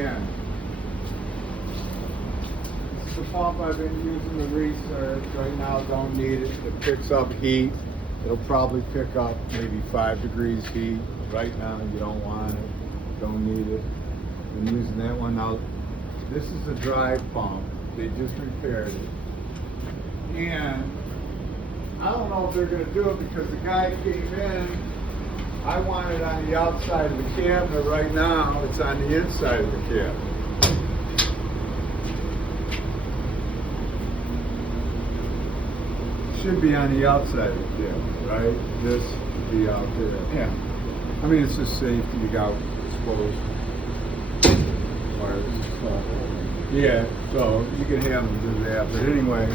again. It's the pump I've been using to research. Right now, don't need it. It picks up heat. It'll probably pick up maybe 5 degrees heat. Right now, you don't want it. Don't need it. Been using that one now. This is a dry pump. They just repaired it. And I don't know if they're going to do it because the guy came in. I want it on the outside of the cabinet. Right now, it's on the inside of the cabinet. It should be on the outside of the cabinet, right? This should be out there. Yeah. I mean, it's just safe. You got exposed wires and stuff. Yeah, so you can have them do that. But anyway,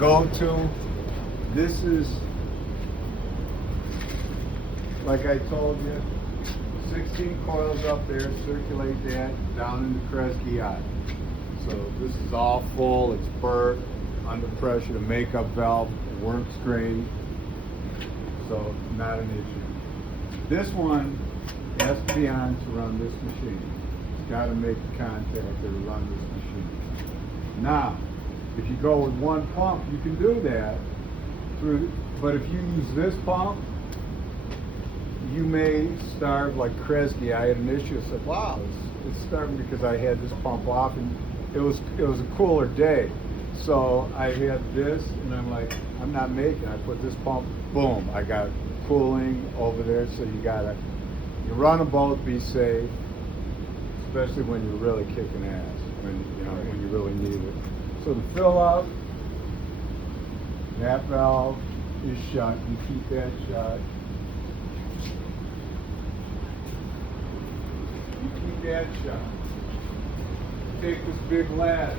go to, this is, like I told you, 16 coils up there, circulate that down into Kresge eye. So this is all full, it's burnt, under pressure. The makeup valve works great, so not an issue. This one has to be on to run this machine. It's got to make the contact to run this machine. Now, if you go with one pump, you can do that, but if you use this pump, you may start like Kresge. I had an issue. I said, "Wow, it's starting because I had this pump off, and it was a cooler day." So I had this, and I'm like, "I'm not making." I put this pump. Boom! I got cooling over there. So you run a boat, be safe, especially when you're really kicking ass, when you really need it. So to fill up, that valve is shut. You keep that shut. You keep that shut. Take this big ladder.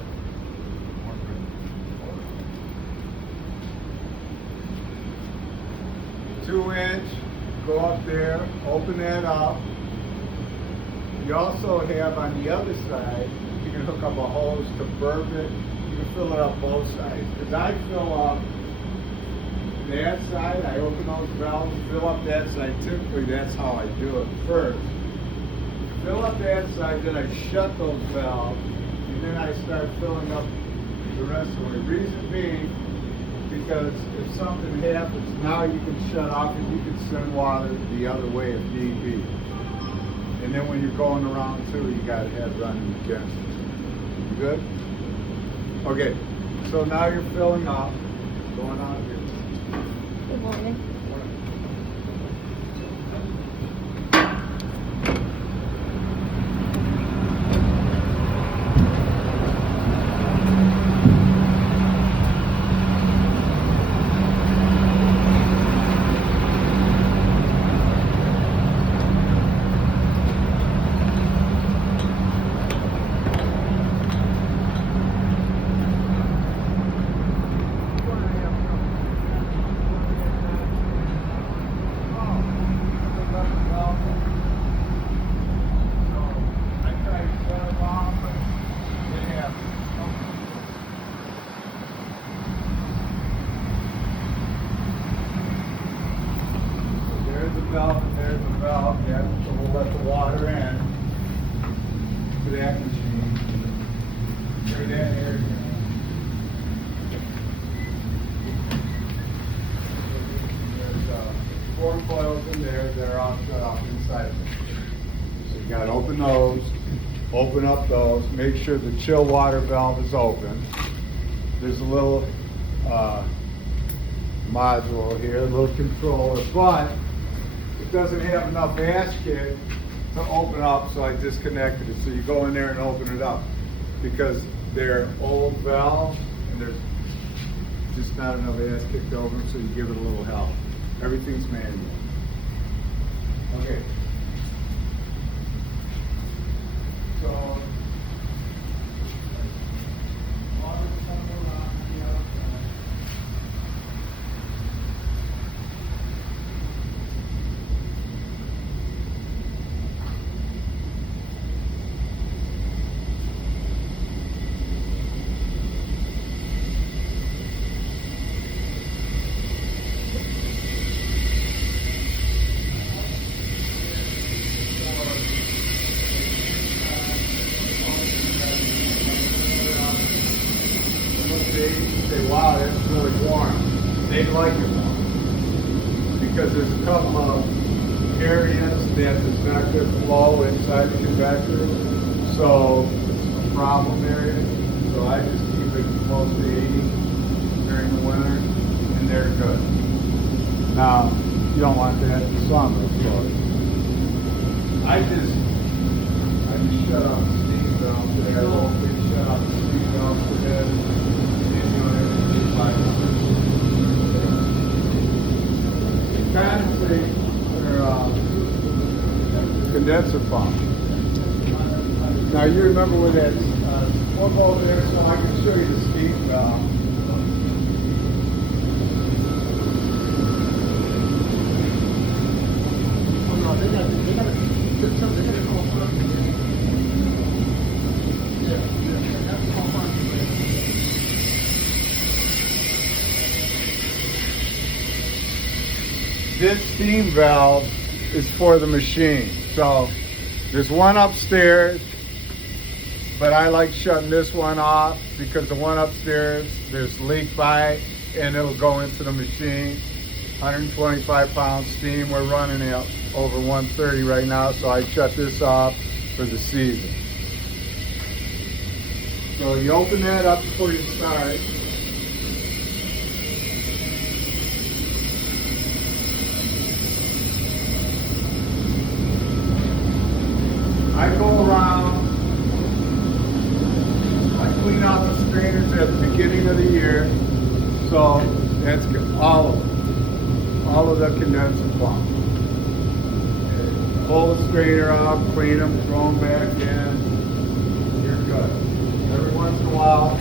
2-inch, go up there, open that up. You also have on the other side, you can hook up a hose to burp it. You can fill it up both sides. Because I fill up that side, I open those valves, fill up that side. Typically that's how I do it first. Fill up that side, then I shut those valves, and then I start filling up the rest of the way. Reason being, because if something happens, now you can shut off and you can send water the other way if need be. And then when you're going around too, you got to have running against it. You good? Okay, so now you're filling up. Going on here. Good morning. Valve and there's a valve, yeah, so we'll let the water in to that machine. Through that area. There's 4 coils in there that are all shut off inside of it. So you got to open those, open up those, make sure the chill water valve is open. There's a little module here, a little controller, but it doesn't have enough gasket to open up, so I disconnected it. So you go in there and open it up because they're old valves and there's just not enough gasket to open, so you give it a little help. Everything's manual. Okay. So you say, wow, that's really warm. They like it warm. Because there's a couple of areas that there's not good flow inside the convector. So it's a problem area. So I just keep it close to 80 during the winter, and they're good. Now, you don't want that in the summer, of course. I just shut off the steam valve today. I hopefully shut off the steam valve today. Condensate or condenser pump. Now you remember where that 4-volt there, so I can show you the steam valve. This steam valve is for the machine. So there's one upstairs, but I like shutting this one off because the one upstairs, there's leak by and it'll go into the machine. 125 pound steam. We're running at over 130 right now, so I shut this off for the season. So you open that up before you start. I go around, I clean out the strainers at the beginning of the year, so that's all of the condenser pumps. Pull the strainer out, clean them, throw them back in, you're good. Every once in a while,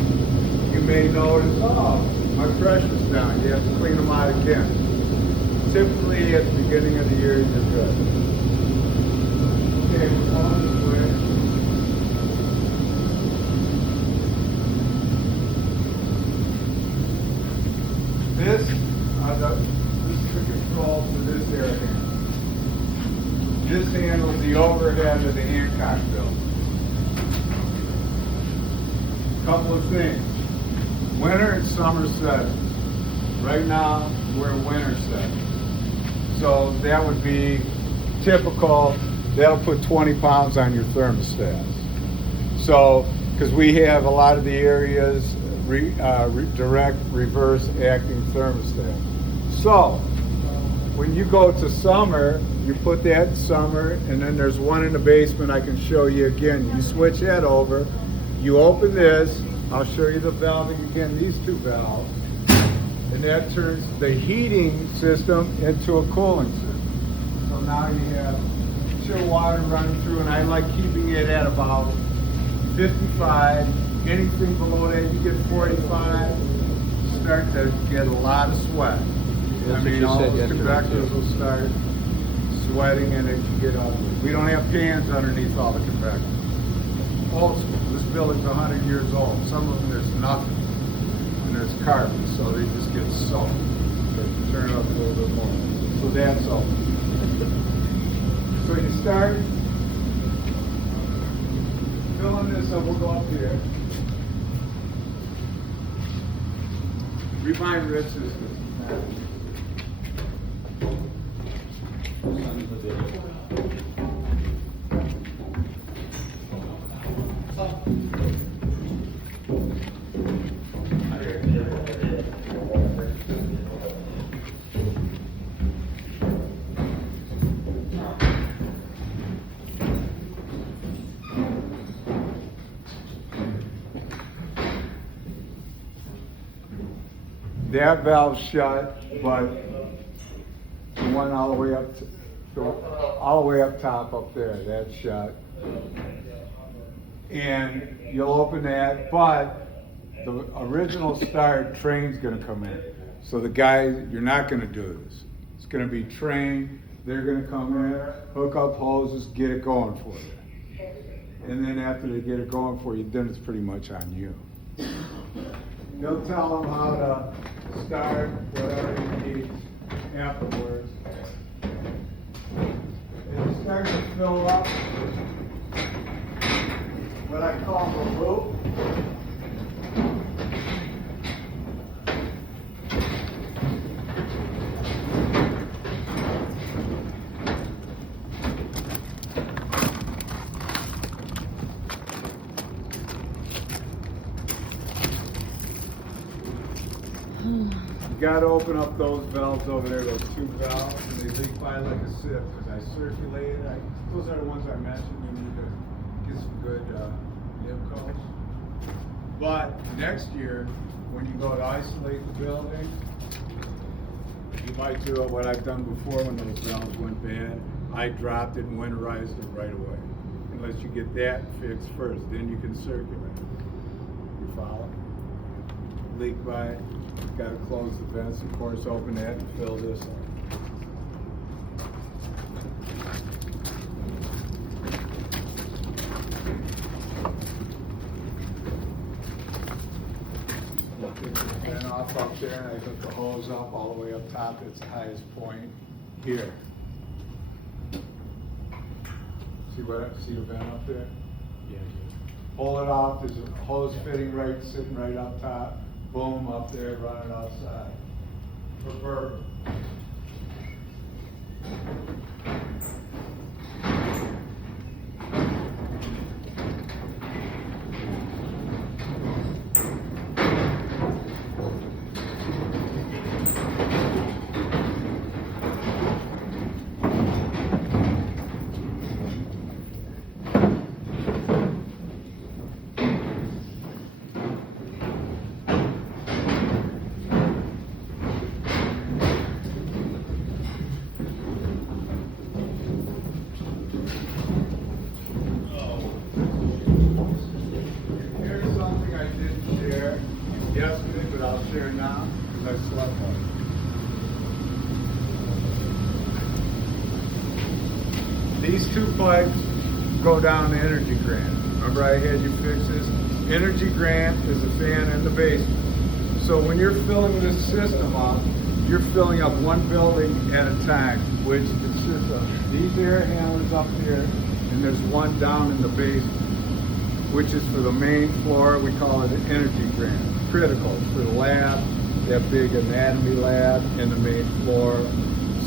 you may notice, oh, my pressure's down, you have to clean them out again. Typically, at the beginning of the year, you're good. Okay, we're on this way. This is the control for this air handle. This handles the overhead of the Hancock building. Couple of things. Winter and summer setting. Right now, we're in winter setting. So that would be typical. That'll put 20 pounds on your thermostat. So, because we have a lot of the areas direct reverse acting thermostat. So, when you go to summer, you put that in summer, and then there's one in the basement I can show you again. You switch that over, you open this, I'll show you the valving again, these two valves, and that turns the heating system into a cooling system. So now you have chill water running through, and I like keeping it at about 55. Anything below that, you get 45, start to get a lot of sweat. I mean, all those convectors will start sweating and it can get ugly. We don't have fans underneath all the convectors. Old school. This building's 100 years old. Some of them there's nothing, and there's carpet, so they just get soaked. So you turn it up a little bit more. So that's all. So you start filling this up. We'll go up here. Remind Rich this. That valve's shut, but the one all the way up, all the way up top up there, that's shut. And you'll open that, but the original start train's gonna come in. So the guys, you're not gonna do this. It's gonna be trained. They're gonna come in, hook up hoses, get it going for you. And then after they get it going for you, then it's pretty much on you. They'll tell them how to start whatever you need afterwards. And you start to fill up what I call the loop. gotta open up those valves over there, those two valves, and they leak by like a sieve, because I circulated, those are the ones I mentioned, you need to get some good, nib coats. But next year, when you go to isolate the building, you might do what I've done before when those valves went bad. I dropped it and winterized it right away. Unless you get that fixed first, then you can circulate. You follow? Leak by, gotta close the vents, of course, open that and fill this up. Then off up there, and I hook the hose up all the way up top. It's the highest point here. See the vent up there? Yeah. Pull it off, there's a hose fitting right, sitting right up top. Boom, up there, run it outside. For burp. Yesterday, but I'll share now because I slept on it. These two pipes go down to Energy Grant. Remember I had you fix this? Energy Grant is a fan in the basement. So when you're filling this system up, you're filling up one building at a time, which consists of these air handlers up here, and there's one down in the basement, which is for the main floor. We call it an Energy Grant. Critical for the lab, that big anatomy lab, and the main floor,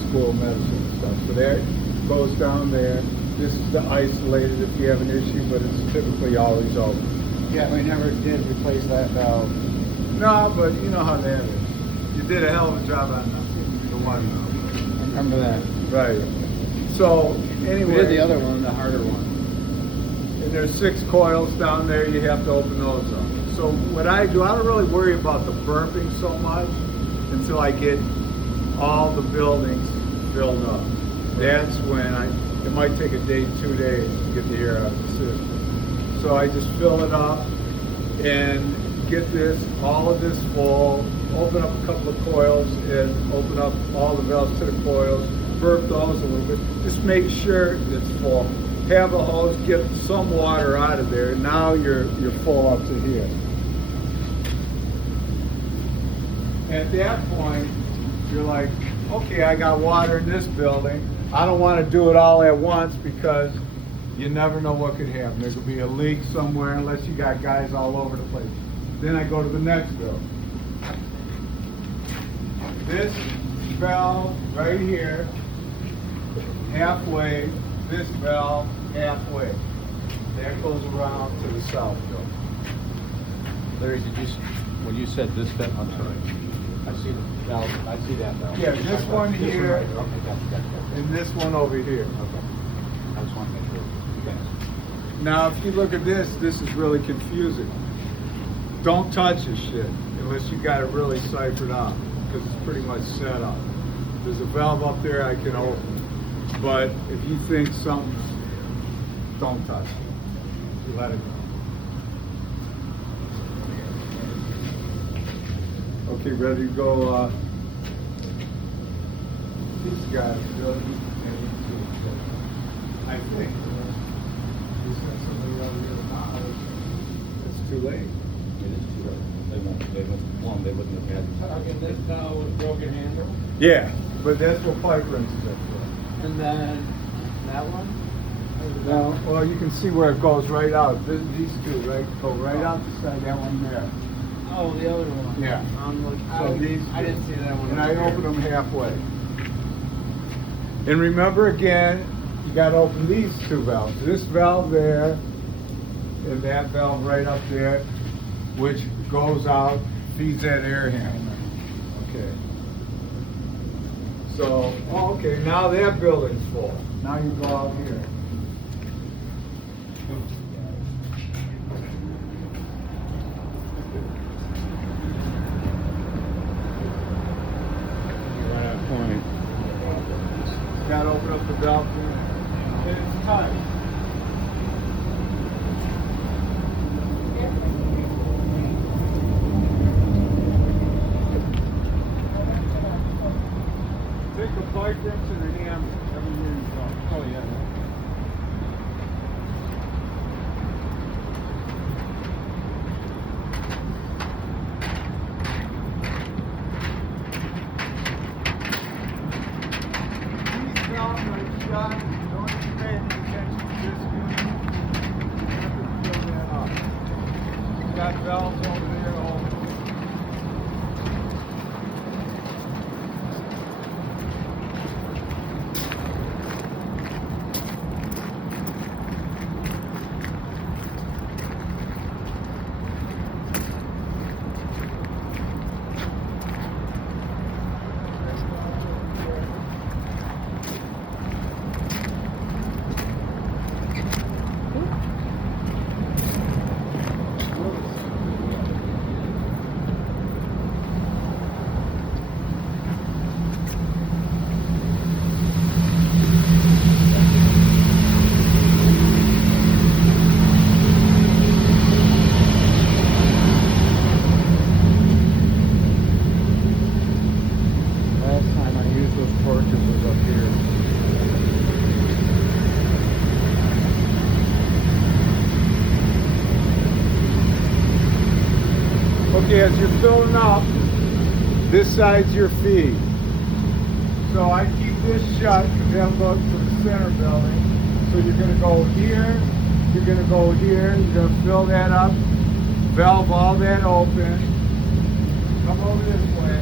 school of medicine and stuff. So that goes down there. This is the isolated if you have an issue, but it's typically always open. Yeah, we never did replace that valve. No, but you know how that is. You did a hell of a job on the one. I remember that. Right. So anyway, We did the other one, the harder one. and there's 6 coils down there. You have to open those up. So what I do, I don't really worry about the burping so much until I get all the buildings filled up. That's when it might take a day, 2 days to get the air out of the system. So I just fill it up and get all of this full, open up a couple of coils and open up all the valves to the coils, burp those a little bit, just make sure it's full. Have a hose, get some water out of there. Now you're full up to here. At that point, you're like, okay, I got water in this building. I don't want to do it all at once because you never know what could happen. There could be a leak somewhere unless you got guys all over the place. Then I go to the next building. This valve right here, halfway, this valve halfway. That goes around to the south building. Larry, when you said this valve, I'm sorry. I see the valve, I see that valve. Yeah, this one here. Right there. Okay, gotcha. And this one over here. Okay. I just want to make sure. Okay. Now, if you look at this is really confusing. Don't touch this shit unless you got it really ciphered out, because it's pretty much set up. There's a valve up there I can open, but if you think something's, don't touch it. You let it go. Okay, ready to go? These guys really need to, I think. You sent somebody over here now, it's too late. It is too late. They wouldn't have had. Target this now with broken handle, Yeah, but that's what pipe wrenches are for. and then that one? Now, well, you can see where it goes right out. These two, right, go right out the side, that one there. Oh, the other one. Yeah. So I these didn't see that one. And I over here. open them halfway. And remember again, you gotta open these two valves. This valve there, and that valve right up there, which goes out, feeds that air handler. Okay. So, oh, okay, now that building's full. Now you go out here. Right at point. Gotta open up the balcony. It's tight. Take a bike into the ham everywhere you go. Oh, yeah. These valves are shut. Don't even pay any attention to this unit. You have to fill that up. You got valves over there open. Last time I used those torches was up here. Okay, as you're filling up, this side's your feed. So I keep this shut because that looks to the center building. So you're gonna go here, you're gonna go here, you're gonna fill that up, valve all that open, come over this way.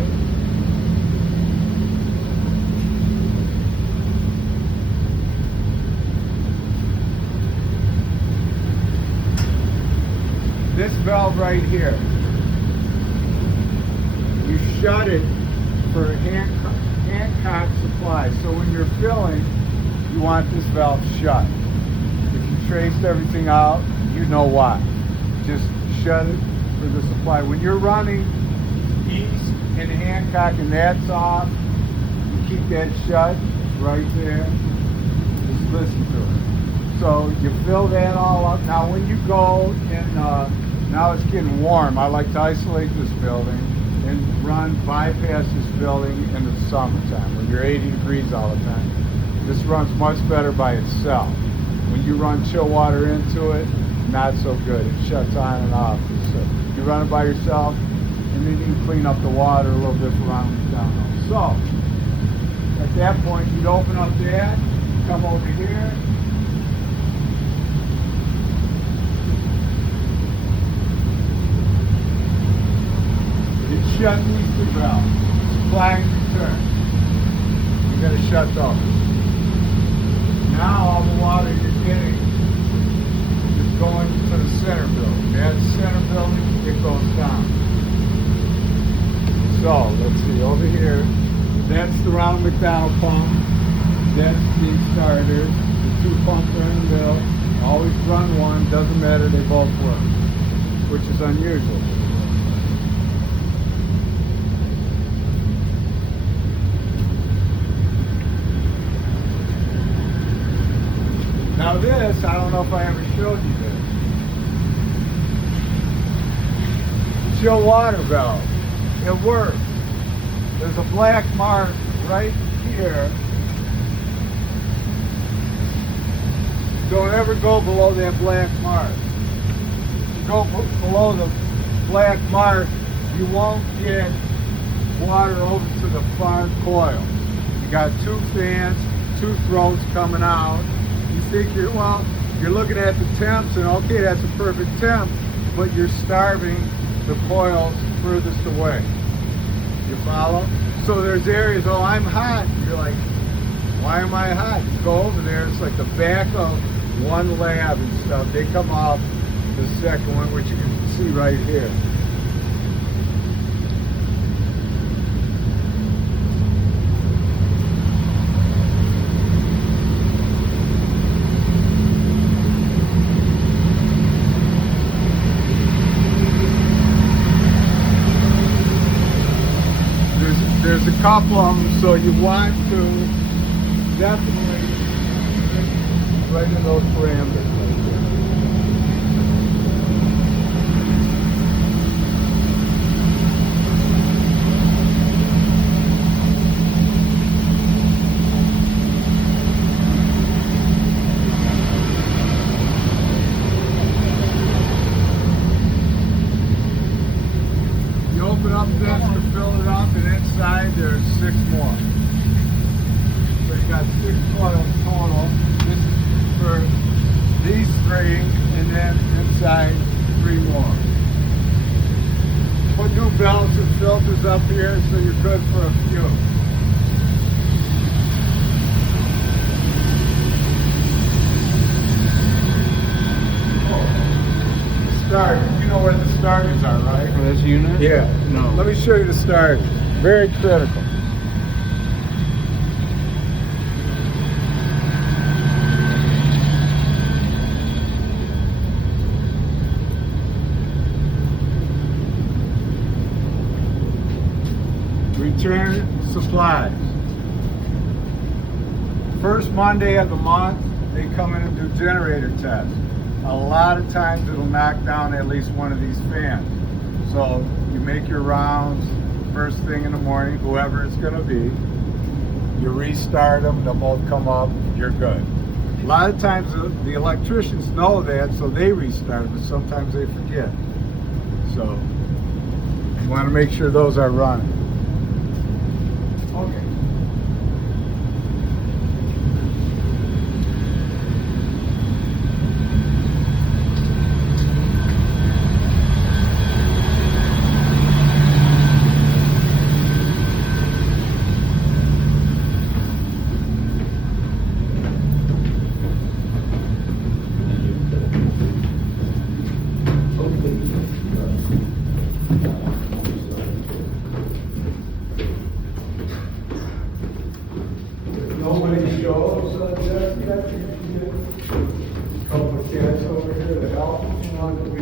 This valve right here, you shut it for Hancock supply. So when you're filling, you want this valve shut. If you traced everything out, you know why. Just shut it for the supply. When you're running east in Hancock and that's off, you keep that shut right there. Just listen to it. So you fill that all up. Now when you go in, now it's getting warm. I like to isolate this building and bypass this building in the summertime when you're 80 degrees all the time. This runs much better by itself. When you run chill water into it, not so good. It shuts on and off. So you run it by yourself, and then you clean up the water a little bit around the down. So at that point, you'd open up that, come over here. Shut these two valves. Supply and return. You're going to shut those. Now all the water you're getting is going to the center building. That center building, it goes down. So let's see over here. That's the Ronald McDonald pump. That's the starter. The two pumps are in the middle. Always run one. Doesn't matter. They both work, which is unusual. Now this, I don't know if I ever showed you this. Chill water valve. It works. There's a black mark right here. Don't ever go below that black mark. If you go below the black mark, you won't get water over to the far coil. You got two fans, two throats coming out. You figure, well, you're looking at the temps and okay, that's a perfect temp, but you're starving the coils furthest away. You follow? So there's areas, oh, I'm hot. You're like, why am I hot? You go over there, it's like the back of one lab and stuff. They come off the second one, which you can see right here. there's a couple of them, so you want to definitely right in those parameters right there. You open up this to fill it up, and inside there's 6 more. So you got 6 coils total. This is for these 3, and then inside 3 more. Put new belts and filters up here, so you're good for a few. Start. You know where the starters are, right? Oh, this unit? Yeah. No. Let me show you the starters. Very critical. Return supplies. First Monday of the month, they come in and do generator tests. A lot of times it'll knock down at least one of these fans. So you make your rounds first thing in the morning, whoever it's going to be. You restart them, they'll both come up, you're good. A lot of times the electricians know that, so they restart, but sometimes they forget. So you want to make sure those are running. Okay. Nobody shows just yet. Couple of cats over here to help. One that we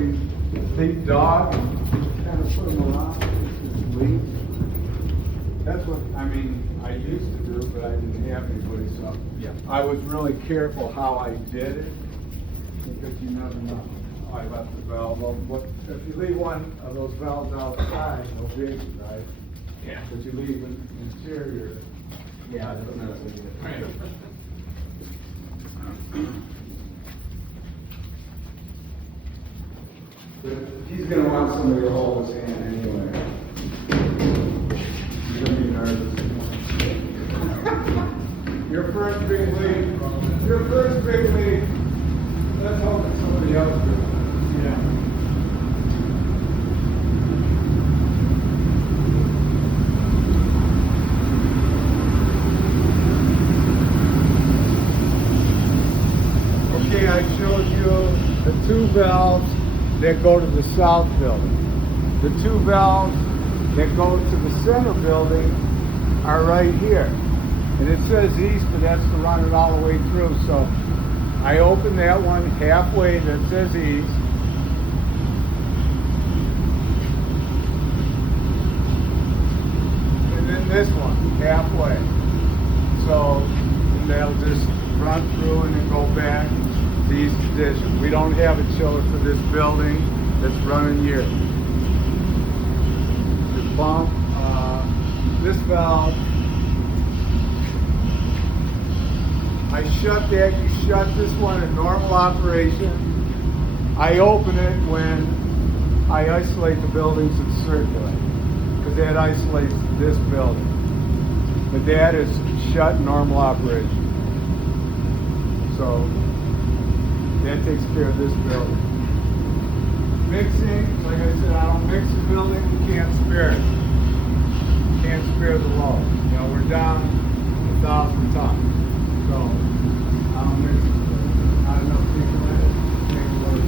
big dog, kind of put them around, just leave. That's what I mean. I used to do, but I didn't have anybody, so Yeah. I was really careful how I did it because you never know. Oh, I left the valve. Well, what if you leave one of those valves outside? No big, right? Yeah. But you leave an interior. Yeah, that's another thing. But he's gonna want somebody to hold his hand anyway. He's gonna be nervous. Your first big lead. Your first big lead. Let's hope it's somebody else does it. Yeah. Okay, I showed you the 2 valves that go to the south building. The 2 valves that go to the center building are right here. And it says east, but that's to run it all the way through. So I open that one halfway that says east. And then this one, halfway. So that'll just run through and then go back to east addition. We don't have a chiller for this building that's running here. This bump, this valve, I shut that, you shut this one in normal operation. I open it when I isolate the buildings that circulate, because that isolates this building. But that is shut in normal operation. So that takes care of this building. Mixing, like I said, I don't mix the building, we can't spare it. Can't spare the load. You know, we're down 1,000 tons. So I don't mix the building. Not enough people in it. Can't work.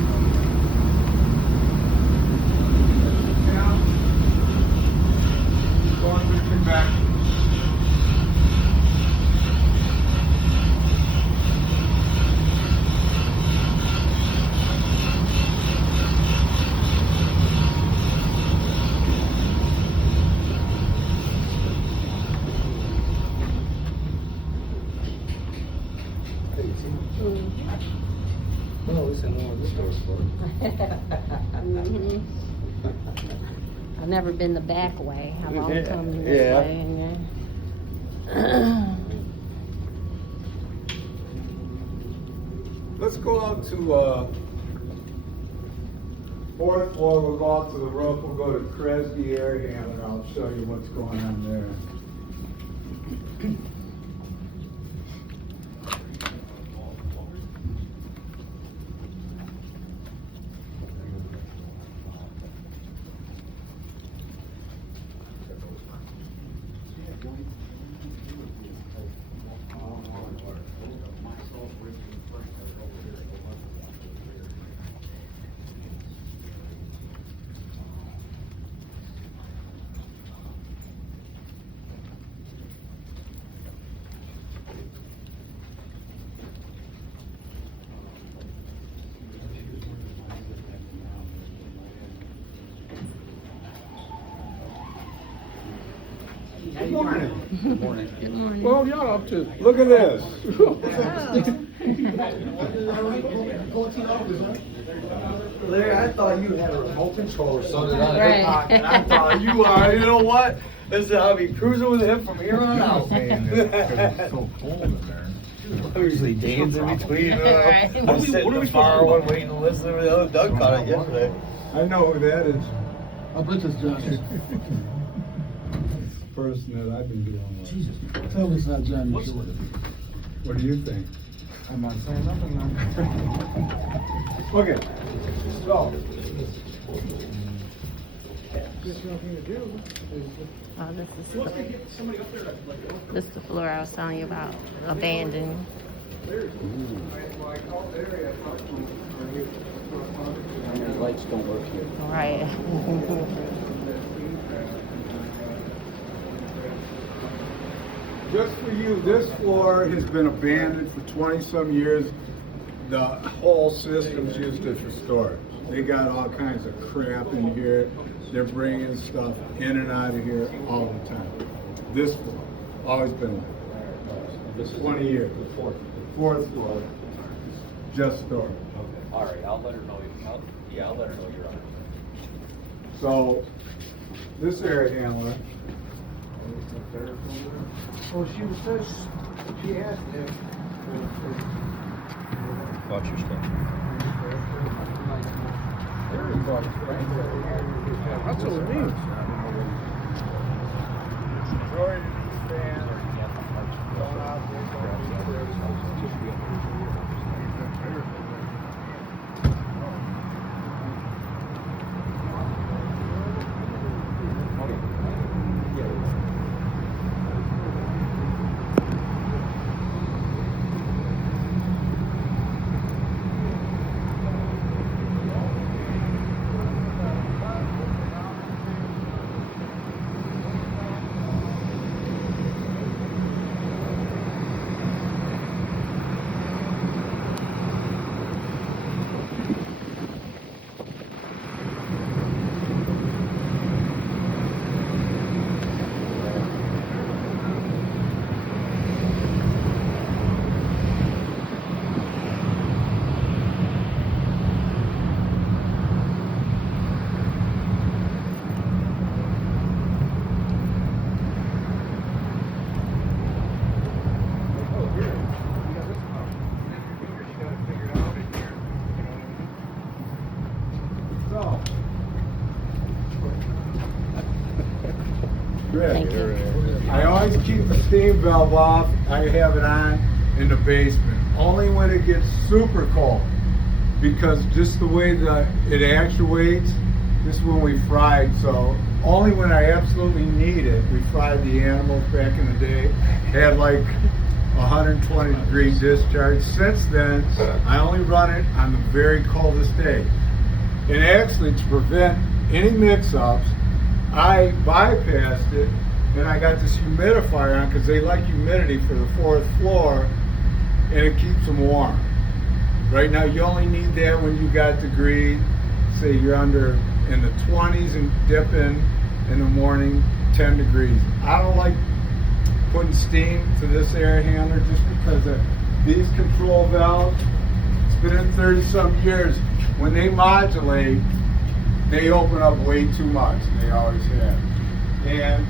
Yeah. Going to the convection. Mhm. I've never been the back way. I've always come this Yeah. way. Let's go out to, fourth floor, we'll go out to the roof, we'll go to Kresge Air Handler, I'll show you what's going on there. Good morning. Good morning. Good morning. Well, y'all up to, look at this. Larry, I thought you had a remote control or something. Right. I thought you are, you know what? This is, I'll be cruising with him from here on out. It's so cold in there. Usually Dan's in between. Right. I'm sitting in the far one waiting to listen to the other Doug caught it yesterday. I know who that is. I bet it's Johnny. Person that I've been dealing with. Jesus, tell me it's not Johnny Short. What do you think? I'm not saying nothing, man. Okay, so, Oh, this is the floor I was telling you about, abandoned. Lights don't work here. Right. just for you, this floor has been abandoned for 20-some years. The whole system's used it for storage. They got all kinds of crap in here. They're bringing stuff in and out of here all the time. This floor, always been like This that. is 20 years. The fourth. Fourth floor, just storage. Okay. All right, I'll let her know. I'll let her know you're on. So, this air handler, Oh, she was first, she asked if. Watch your step. That's what it means. George fan, going out Thank you. I always keep the steam valve off. I have it on in the basement, only when it gets super cold. Because just the way that it actuates, this is when we fried, so only when I absolutely need it. We fried the animals back in the day, had like 120 degree discharge. Since then, I only run it on the very coldest day. And actually, to prevent any mix-ups, I bypassed it, and I got this humidifier on because they like humidity for the fourth floor, and it keeps them warm. Right now, you only need that when you got degrees, say you're under in the 20s and dipping in the morning, 10 degrees. I don't like putting steam to this air handler just because of these control valves. It's been in 30-some years. when they modulate, they open up way too much. They always have. And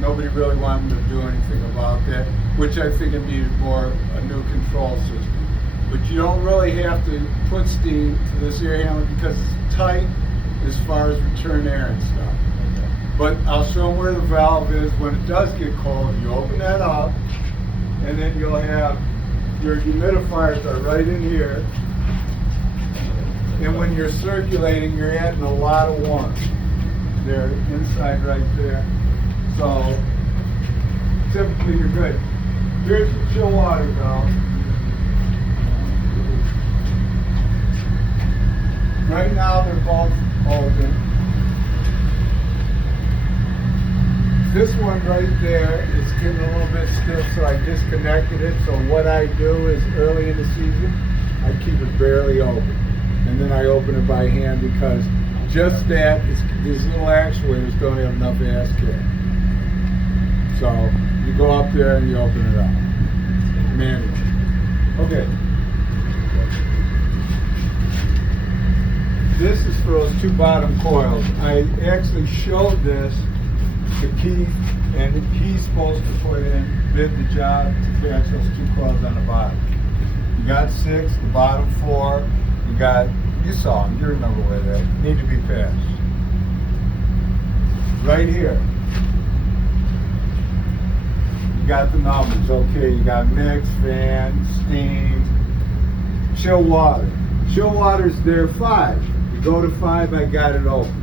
nobody really wanted to do anything about that, which I think it needed more a new control system. But you don't really have to put steam to this air handler because it's tight as far as return air and stuff. But I'll show them where the valve is. When it does get cold, you open that up, and then you'll have your humidifiers are right in here. And when you're circulating, you're adding a lot of warmth. They're inside right there. So typically you're good. Here's the chill water valve. Right now they're both open. This one right there is getting a little bit stiff, so I disconnected it. So what I do is early in the season, I keep it barely open. And then I open it by hand because just that, these little actuators don't have enough ASCAP. So you go up there and you open it up. Manually. Okay. This is for those two bottom coils. I actually showed this to Keith, and he's supposed to put in, bid the job to catch those two coils on the bottom. You got 6, the bottom 4, you saw them, you remember where they need to be passed. Right here. You got the numbers, okay, you got mix, fan, steam, chill water. Chill water's there 5. You go to 5, I got it open.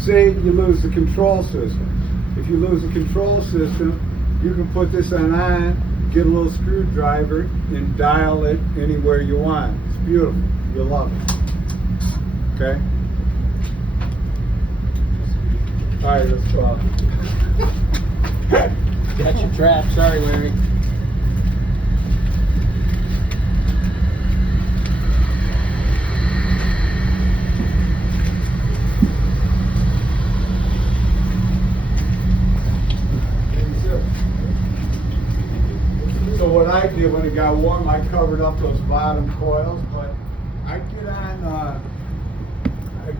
Say you lose the control system. If you lose the control system, you can put this on, get a little screwdriver, and dial it anywhere you want. It's beautiful. You'll love it. Okay? All right, let's go. Got your trap. Sorry, Larry. So what I did when it got warm, I covered up those bottom coils, but I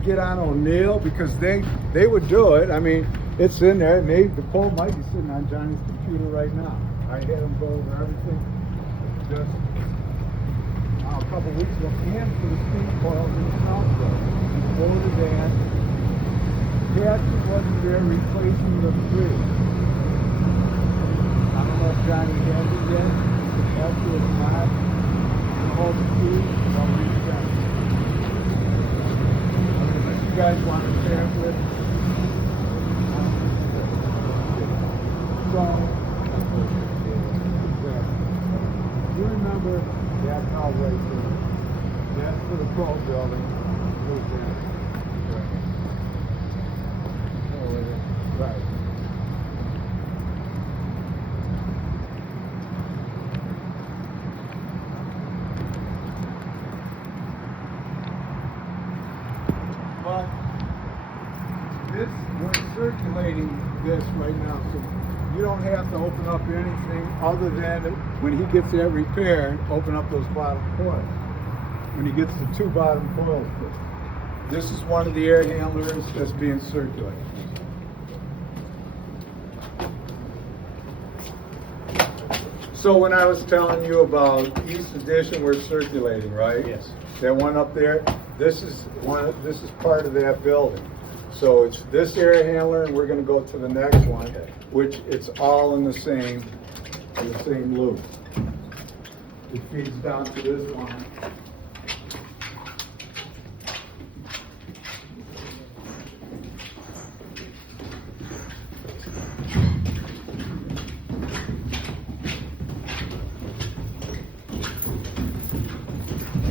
get on O'Neill because they would do it. I mean, it's in there. Maybe the pole might be sitting on Johnny's computer right now. I had him go over everything just a couple weeks ago, and for the steam coils in the south road. He ordered that. Casket wasn't there, replacing the 3. I don't know if Johnny has it yet. After it's not, all the key, I'll read it down. Unless you guys want to sample it. So, you remember that valve right there. That's for the pro building. Right. But this, we're circulating this right now, so you don't have to open up anything other than when he gets that repaired, open up those bottom coils. When he gets the 2 bottom coils fixed. This is one of the air handlers that's being circulated. So when I was telling you about East Addition, we're circulating, right? Yes. That one up there, this is part of that building. So it's this air handler, and we're going to go to the next one, which it's all in the same loop. It feeds down to this one.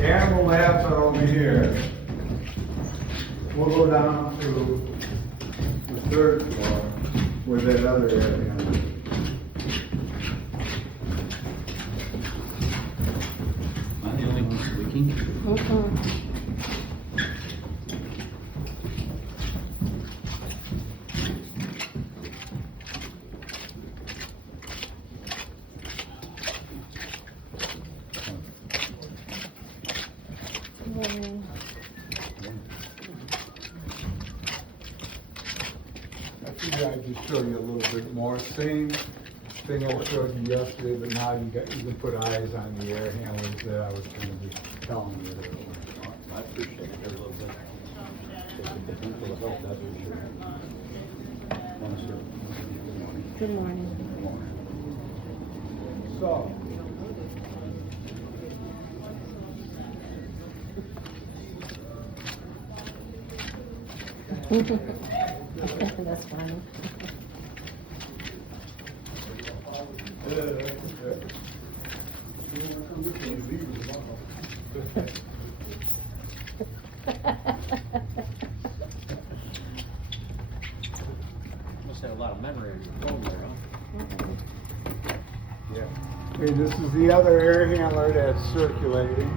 Animal labs are over here. We'll go down to the 3rd floor where that other air handler is. Am I the only one squeaking? here, I just show you a little bit more. Same thing I showed you yesterday, but now you can put eyes on the air handlers that I was kind of just telling you earlier. I appreciate it every little bit. The people that help, that's for sure. Good morning. So. That's funny. Must have a lot of memory in your phone there, huh? Yeah. Okay, this is the other air handler that's circulating.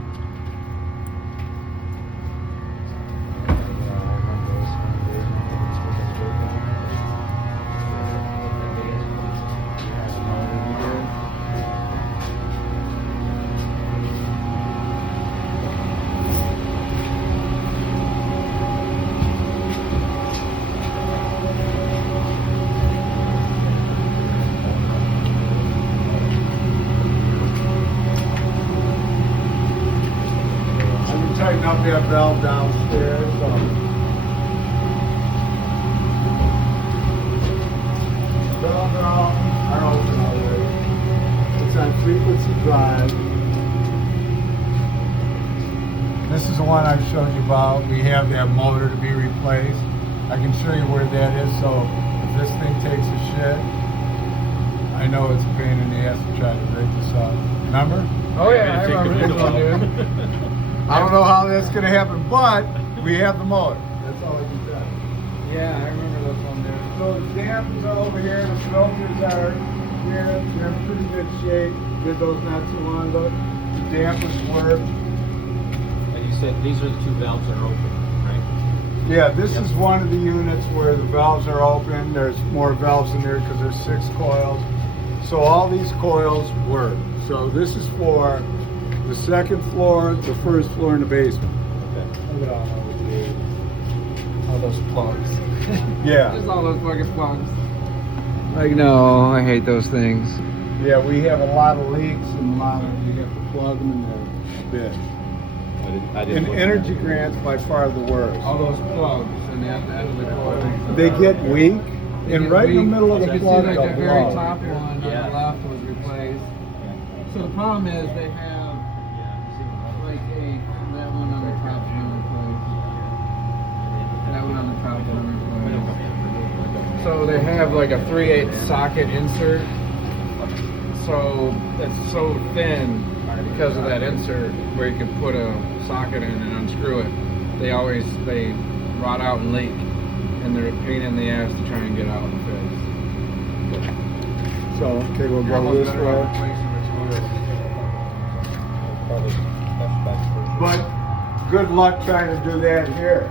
Tighten up that valve downstairs. Valve are open already. It's on frequency drive. This is the one I've shown you about. We have that motor to be replaced. I can show you where that is, so if this thing takes a shit, I know it's a pain in the ass to try to break this up. Remember? Oh yeah, I remember this one, dude. I don't know how that's gonna happen, but we have the motor. That's all I can tell you. Yeah, I remember this one, dude. So the dampers are over here, the filters are here, they're in pretty good shape. Did those not too long ago. The dampers work. And you said these are the two valves that are open, right? Yeah, this is one of the units where the valves are open. There's more valves in there because there's 6 coils. So all these coils work. So this is for the second floor, the first floor, and the basement. Look at all those plugs. Yeah. Just all those fucking plugs. Like, no, I hate those things. Yeah, we have a lot of leaks and a lot of, you have to plug them in there a bit. I didn't And look energy at that. grants by far the worst. All those plugs, and they have to end of the coil. They get weak, and right in the middle of you the can see plug, like they'll the very blow. top one on the Yeah. left was replaced. So the problem is they have like that one on the top one replaced. That one on the top one replaced. So they have like a 3/8 socket insert. So it's so thin because of that insert where you can put a socket in and unscrew it. They rot out and leak, and they're a pain in the ass to try and get out and fix. So, okay, we'll go Almost this better off way. replacing the toilet. Probably that's back first. But good luck trying to do that here.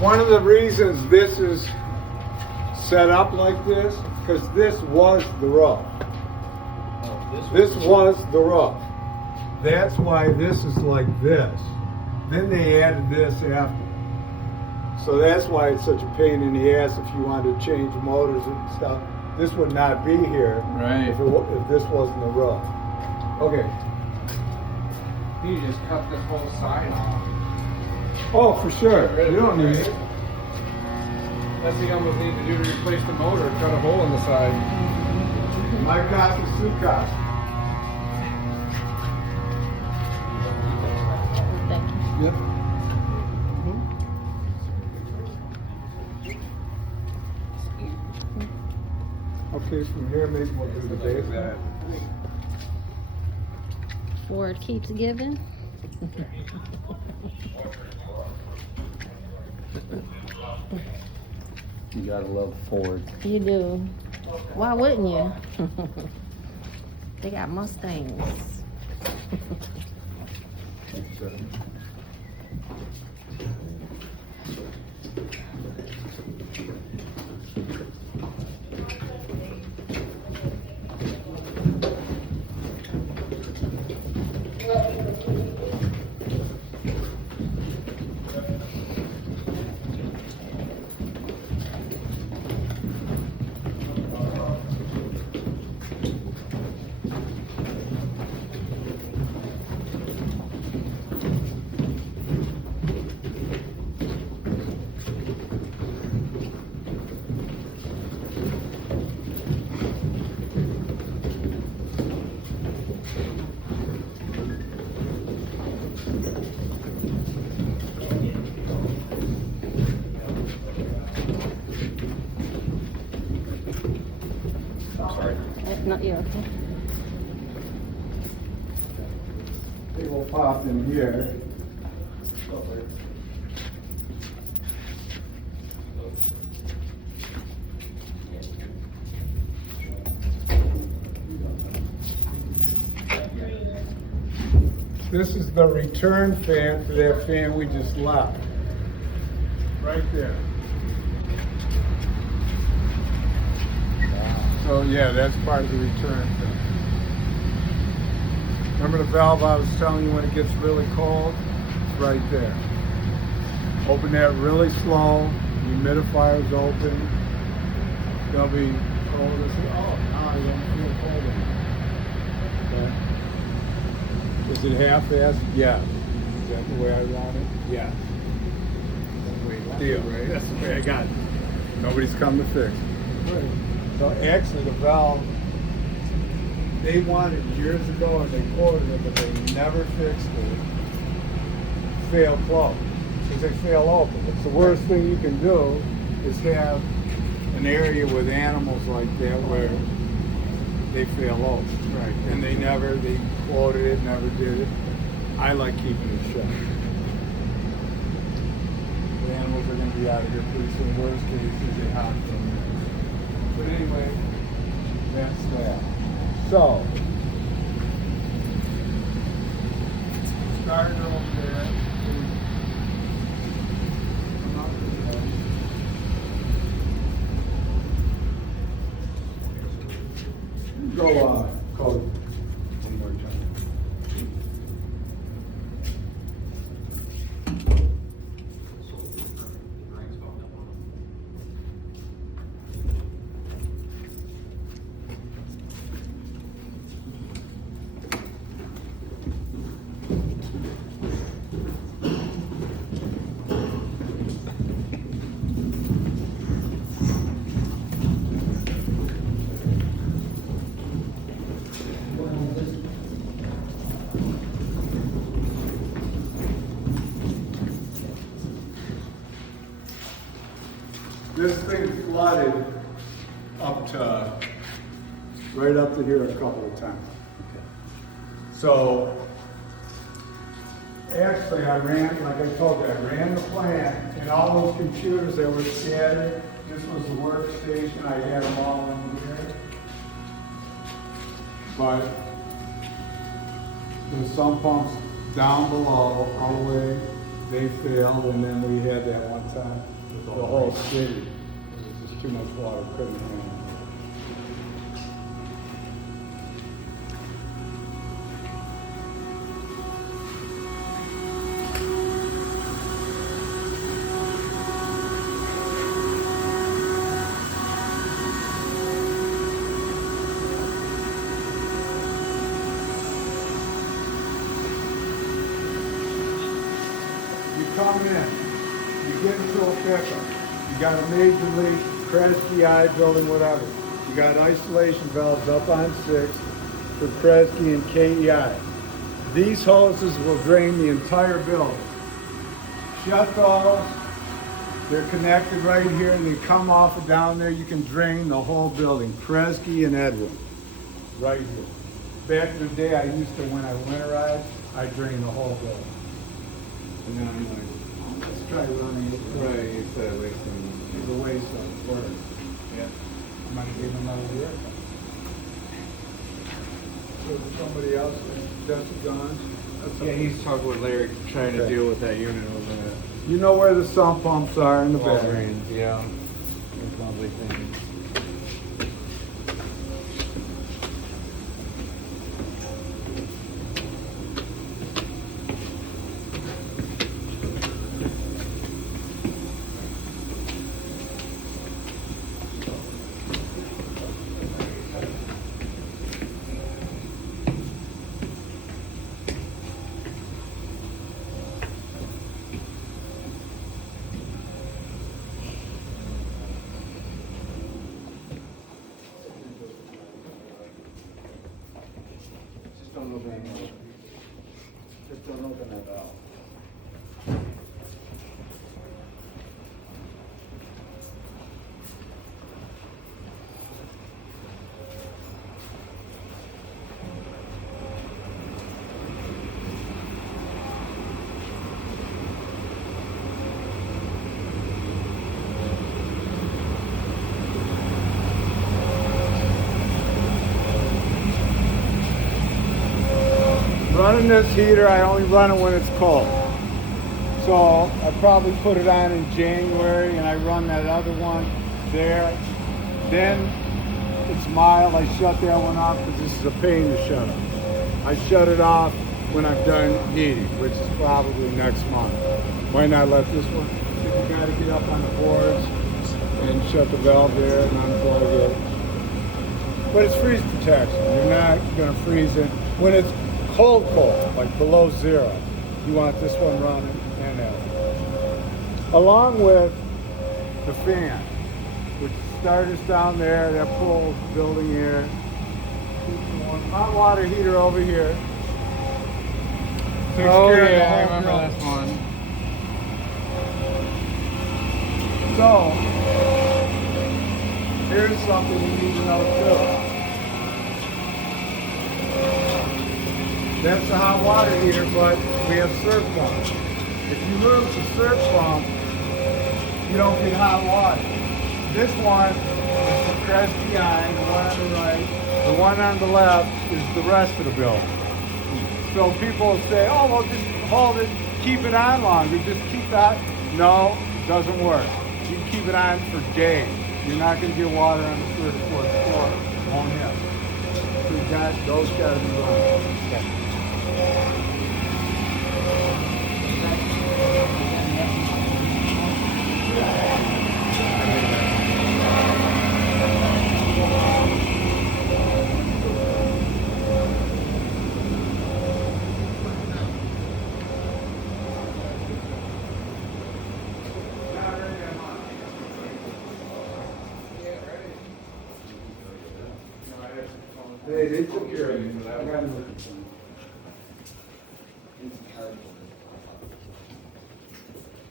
One of the reasons this is set up like this, because this was the roof. This was the roof. That's why this is like this. Then they added this after. So that's why it's such a pain in the ass if you wanted to change motors and stuff. This would not be here Right. if this wasn't the roof. Okay. You just cut this whole side off. Oh, for sure. You don't need it. That's what you almost need to do to replace the motor, cut a hole in the side. My cost is Sue cost. Thank you. Yep. Okay, from here maybe we'll do the basement. Ford keeps giving. You gotta love Ford. You do. Why wouldn't you? They got Mustangs. careful. They will pop in here. This is the return fan to that fan we just left. Right there. So yeah, that's part of the return fan. Remember the valve I was telling you when it gets really cold? It's right there. Open that really slow. The humidifier's open. They'll be cold. Oh, now I don't feel cold anymore. Okay. Is it half-assed? Yeah. Is that the way I want it? Yeah. Deal, right? That's the way I got it. Nobody's come to fix it. Right. So actually the valve, they wanted years ago and they quoted it, but they never fixed it. Fail closed. Because they fail open. It's the worst thing you can do is have an area with animals like that where they fail open. Right. And they quoted it, never did it. I like keeping it shut. The animals are going to be out of here pretty soon. Worst case is they hop in there. But anyway, that's that. So, starting over there. Come up this way. Go code one more time. This thing flooded right up to here a couple of times. So actually I ran, like I told you, I ran the plant and all those computers that were scattered, this was the workstation, I had them all in here. But the sump pumps down below, all the way, they failed, and then we had that one time, the whole city, it was just too much water, couldn't handle it. Come in, you get into a pickup, you got a major leak, Kresge I building, whatever. You got isolation valves up on 6 for Kresge and KEI. These hoses will drain the entire building. Shut those, they're connected right here, and they come off of down there, you can drain the whole building. Kresge and Edwin, right here. Back in the day, I used to, when I winterized, I drained the whole building. And then I'm like, let's try running it. Right, you said wasting. It's a waste of work. Yeah. I'm gonna give them another year. So somebody else, Jesse Johns? Yeah, he's talking with Larry, trying to deal with that unit over there. You know where the sump pumps are in the back? Walgreens, yeah. Those lovely things. Just don't open it. Just don't open that valve. running this heater, I only run it when it's cold. So I probably put it on in January and I run that other one there. Then it's mild, I shut that one off because this is a pain to shut off. I shut it off when I'm done heating, which is probably next month. Why not let this one? You gotta get up on the boards and shut the valve there and unplug it. But it's freeze protection. You're not gonna freeze it. When it's cold, like below zero, you want this one running and that one. Along with the fan, which starters down there, that pulls building air. Hot water heater over here. Takes Oh care of the yeah, I whole remember building. this one. So, here's something you need to know too. That's the hot water heater, but we have surf pumps. If you lose the surf pump, you don't get hot water. This one is the Kresge Eye, the one on the right. The one on the left is the rest of the building. So people will say, oh, well, just hold it, keep it on longer, just keep that. No, it doesn't work. You can keep it on for days. You're not going to get water on the third or fourth floor. It won't happen. So those got to be running. Hey, they took care of me, but I got looking for them.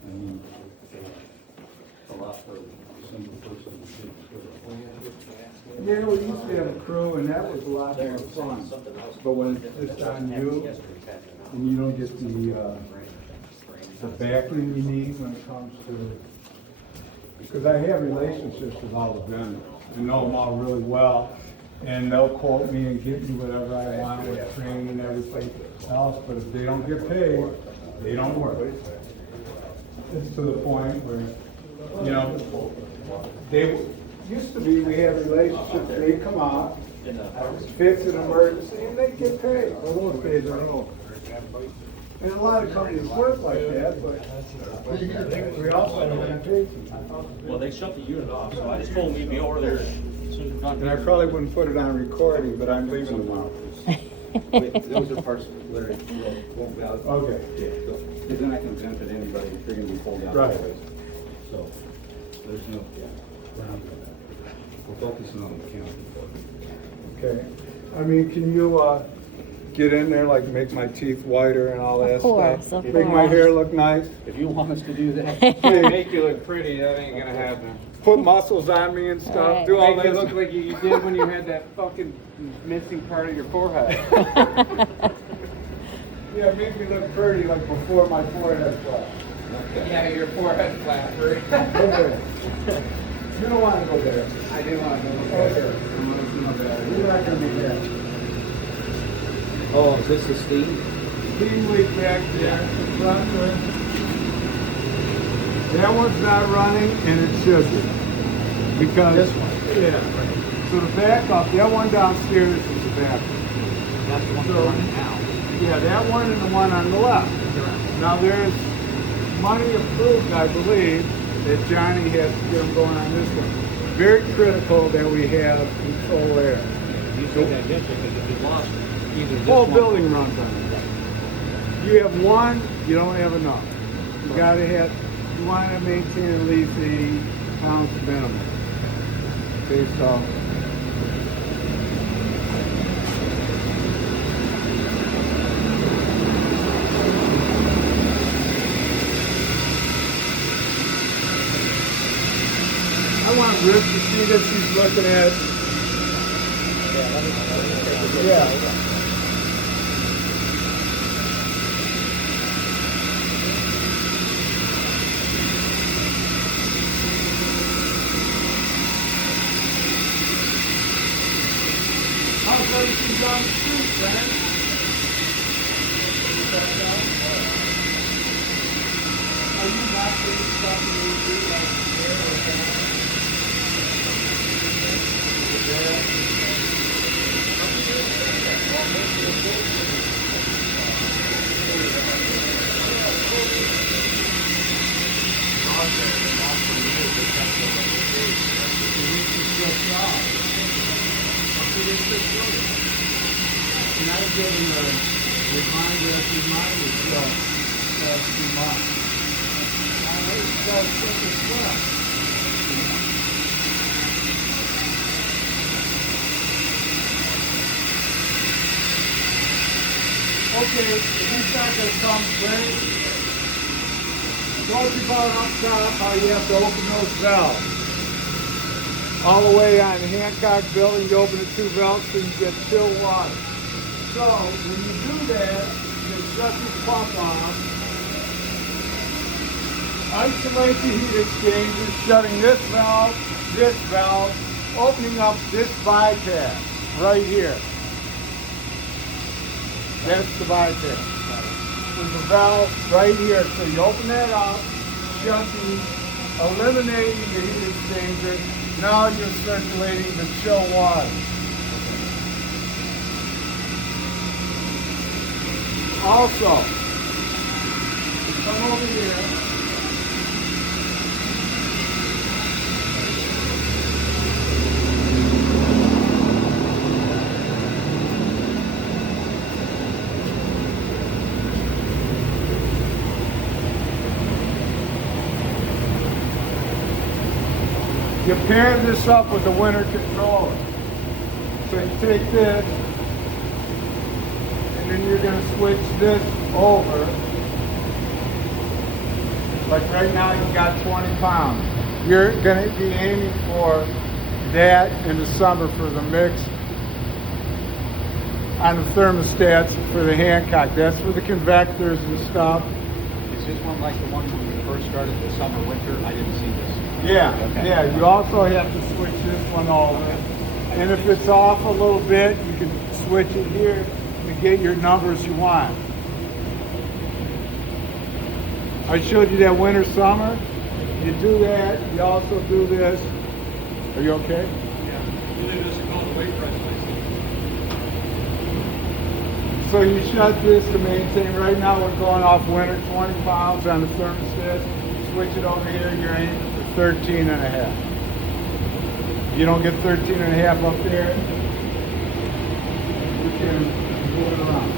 I mean, a lot for December 1st of the Yeah, we used to have a crew, and that was a lot more fun. But when it's just on you, and you don't get the backing you need when it comes to, because I have relationships with all the vendors, I know them all really well, and they'll quote me and get me whatever I want with training and everything else, but if they don't get paid, they don't work. It's to the point where, you know, they, used to be, we had relationships, they come out, fix an emergency, and they get paid. Well, those days are over. And a lot of companies work like that, but we also don't get paid. Well, they shut the unit off, so I just told them we'd be over there as soon as we're done. And I probably wouldn't put it on recording, but I'm leaving them out. Those are parts Larry won't value. Okay. Because then I can vent at anybody if they're going to be pulled out. Right. anyways. So, there's no, we're focusing on the county. Okay. I mean, can you, get in there, like make my teeth whiter and all that Of course, stuff? of Make my course. hair look nice? If you want us to do that. Make you look pretty, that ain't gonna happen. Put muscles on me and stuff, Right. do all Make you that. look like you did when you had that fucking missing part of your forehead. Yeah, make me look pretty like before my forehead flat. Yeah, your forehead flat, right? Okay. You don't want to go there. I do want to go Okay. You're not gonna be there. Oh, is this the steam? Steam leak back there, the front one. That one's not running and it should be. Because. This one? Yeah. So the backup, that one downstairs is the backup. That's the one So- we're running now. Yeah, that one and the one on the left. Now there's money approved, I believe, that Johnny has to get them going on this one. Very critical that we have control there. You said that yesterday, because if you lost either this The whole one- building runs on it. You have one, you don't have enough. You gotta have, you wanna maintain at least 80 pounds minimum. Okay, so. I want Rich to see this, he's looking at. Yeah. How's everything down the street, man? Okay, if he's not gonna come straight, told you about up top how you have to open those valves. All the way on the Hancock building, you open the two valves so you get chill water. So when you do that, you shut this pump off, isolate the heat exchanger, shutting this valve, opening up this bypass right here. That's the bypass. There's a valve right here. So you open that up, shutting, eliminating the heat exchanger. Now you're circulating the chill water. Also, come over here. You pair this up with the winter controller. So you take this, and then you're going to switch this over. Like right now you got 20 pounds. You're going to be aiming for that in the summer for the mix on the thermostats for the Hancock. That's for the convectors and stuff. Is this one like the one when we first started the summer, winter? I didn't see this. Yeah, Okay. yeah. You also have to switch this one over. And if it's off a little bit, you can switch it here to get your numbers you want. I showed you that winter, summer. You do that. You also do this. Are you okay? Yeah. Usually this is called the weight press. So you shut this to maintain. Right now we're going off winter, 20 pounds on the thermostat. Switch it over here, you're aiming for 13 and a half. You don't get 13 and a half up there, you can move it around.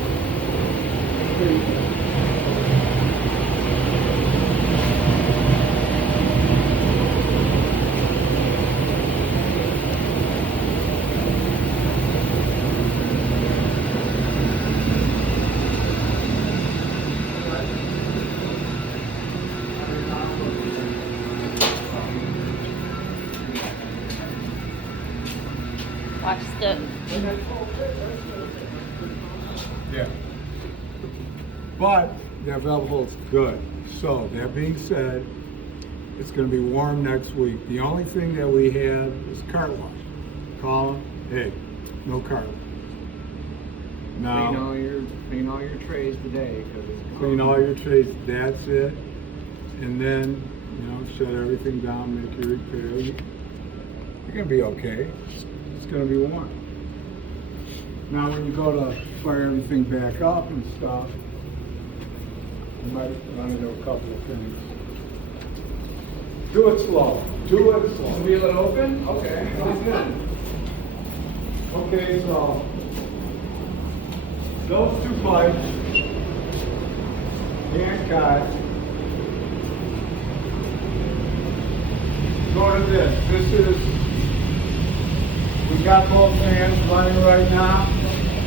Watch the. Yeah. But that valve holds good. So that being said, it's going to be warm next week. The only thing that we have is cart wash. Call them, hey, no cart wash. Now, Clean all your trays today, because it's clean all your trays, that's it. And then, shut everything down, make your repair. You're going to be okay. It's going to be warm. Now when you go to fire everything back up and stuff, you might run into a couple of things. Do it slow. Do it slow. Leave it open? Okay, sounds good. Okay, so those two pipes, Hancock, go to this. This is, we got both fans running right now.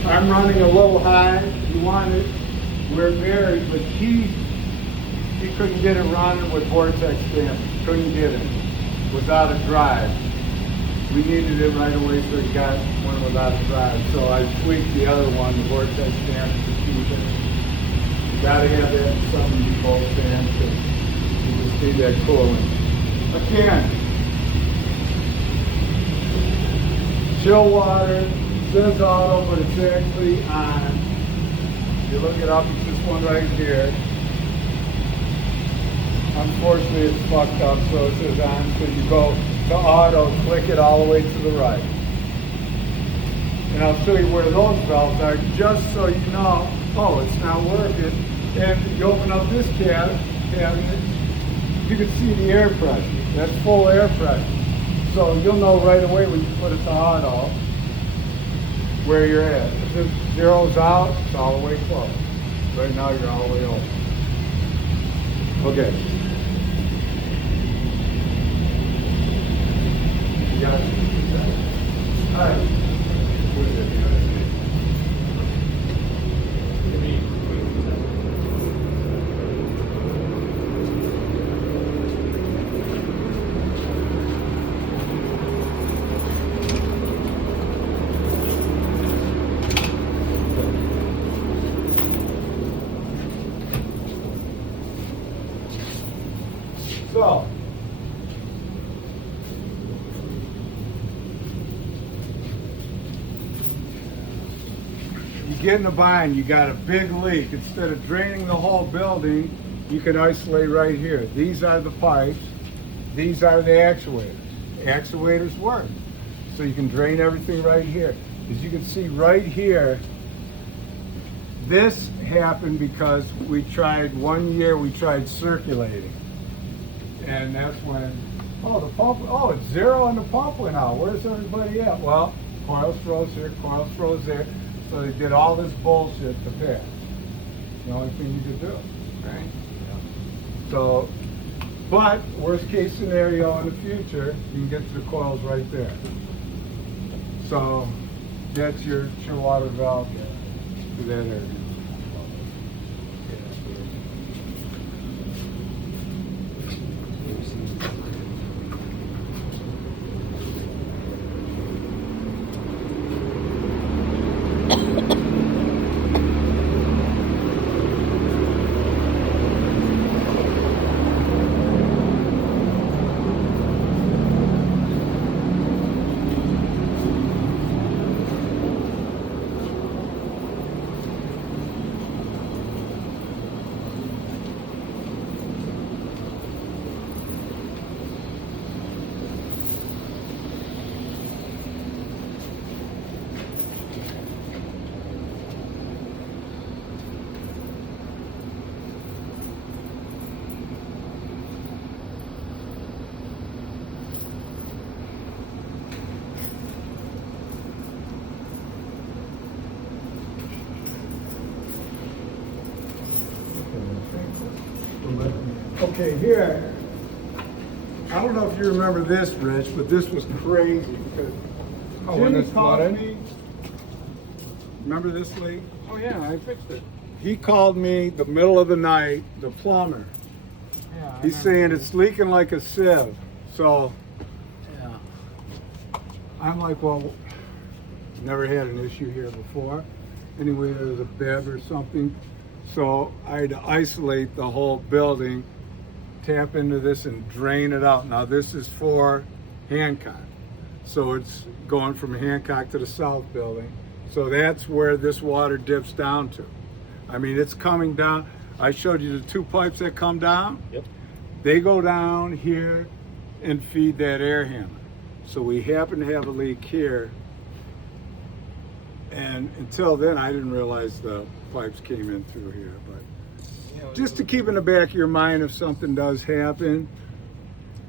I'm running a little high. You want it where it varies, but he couldn't get it running with vortex damage. Couldn't get it without a drive. We needed it right away, so he got one without a drive. So I tweaked the other one, the vortex damage, to keep it. You gotta have that something you both fans to you just need that cooling. Again, chill water, says auto, but it's actually on. If you look it up, it's this one right here. unfortunately it's fucked up, so it says on, so you go to auto, click it all the way to the right. And I'll show you where those valves are, just so you know, oh, it's not working. And you open up this cabinet, you can see the air pressure. That's full air pressure. So you'll know right away when you put it to auto where you're at. If it zeroes out, it's all the way closed. Right now you're all the way open. Okay. You got it? All right. So, you get in a bind, you got a big leak. Instead of draining the whole building, you can isolate right here. These are the pipes, these are the actuators. Actuators work. So you can drain everything right here. As you can see right here, this happened because we tried, one year we tried circulating. And that's when, oh, the pump, oh, it's zero and the pump went out. Where's everybody at? Well, coils froze here, coils froze there. So they did all this bullshit to pass. The only thing you could do, right? So, but worst case scenario in the future, you can get to the coils right there. So that's your chill water valve to that area. Okay, here, I don't know if you remember this, Rich, but this was crazy because Jimmy called me. Remember this leak? Oh yeah, I fixed it. He called me the middle of the night, the plumber. Yeah, he's saying it's leaking like a sieve. So, yeah. I'm like, well, never had an issue here before. Anyway, there was a bed or something. So I had to isolate the whole building, tap into this and drain it out. Now this is for Hancock. So it's going from Hancock to the south building. So that's where this water dips down to. I mean, it's coming down. I showed you the two pipes that come down. Yep. They go down here and feed that air handler. So we happen to have a leak here. And until then, I didn't realize the pipes came in through here. But just to keep in the back of your mind, if something does happen,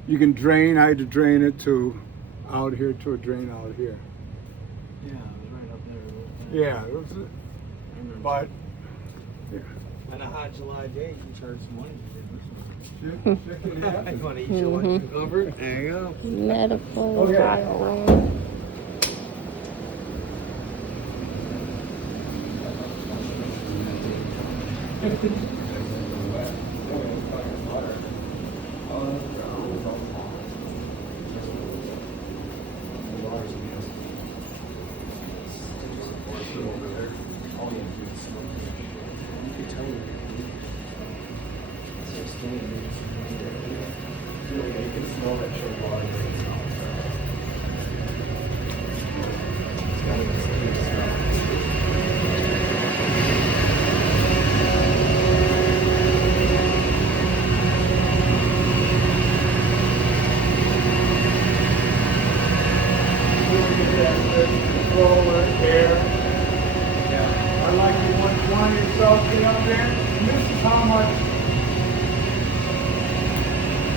you can drain. I had to drain it to out here to a drain out here. Yeah, it was right up there. Yeah, it was, but yeah. On a hot July day, you charge some money. Shit can happen. You want to eat your lunch and cover? There you go. Metaphor. Okay.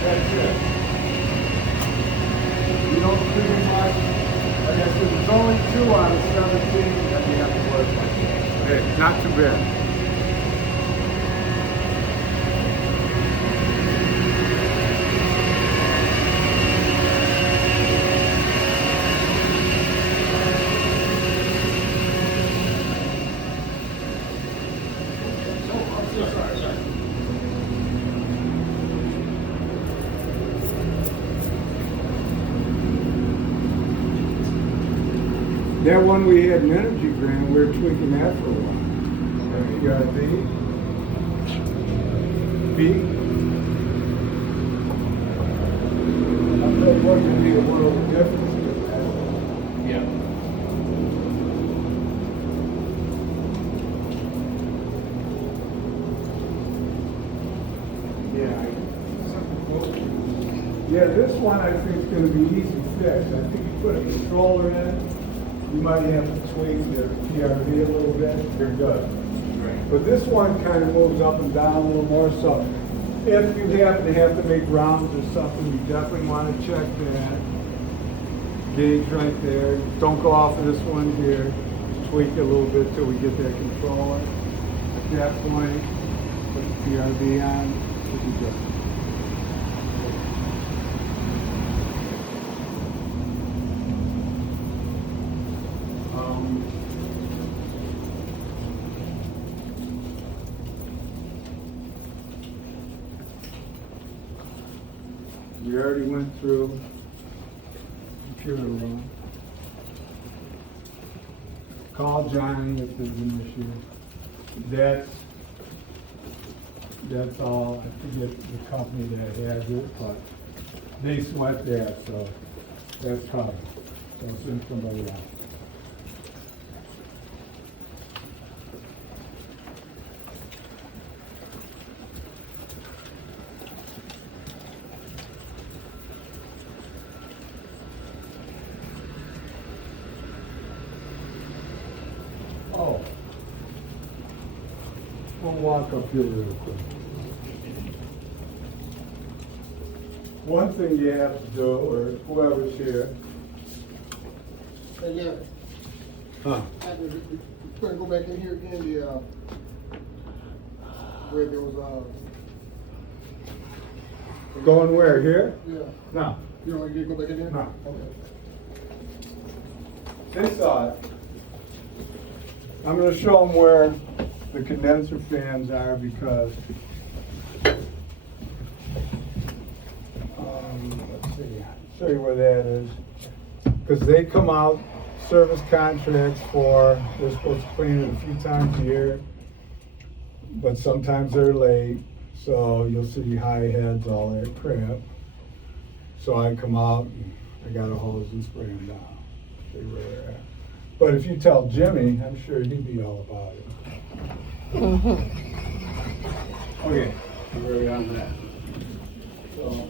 That's it. You don't pretty much, like I said, there's only 2 out of 17 that we have to work with. Okay, not too bad. That one we had an energy grant, we were tweaking that for a while. You got a B? B? I thought it was gonna be a world of difference with that. Yeah. Yeah, this one I think is gonna be easy fix. I think you put a controller in, you might have to tweak your PRV a little bit, you're good. But this one kind of moves up and down a little more, so if you happen to have to make rounds or something, you definitely want to check that gauge right there. Don't go off of this one here. Tweak it a little bit till we get that controller. At that point, put the PRV on, should be good. We already went through computer room. Call Johnny if there's an issue. That's all. I forget the company that has it, but they sweat that, so that's covered. So it's in somebody else. Oh, we'll walk up here real quick. One thing you have to do, or whoever's here. Hey, yeah, Huh? we're gonna go back in here again, where there was, Going where, here? yeah, No. you don't want to go back in there? No. Okay. They saw it. I'm gonna show them where the condenser fans are because, let's see, show you where that is. Because they come out, service contracts for, they're supposed to clean it a few times a year, but sometimes they're late, so you'll see high heads, all that crap. So I come out and I got a hose and spray them down, see where they're at. But if you tell Jimmy, I'm sure he'd be all about it. Okay, we're on that. So.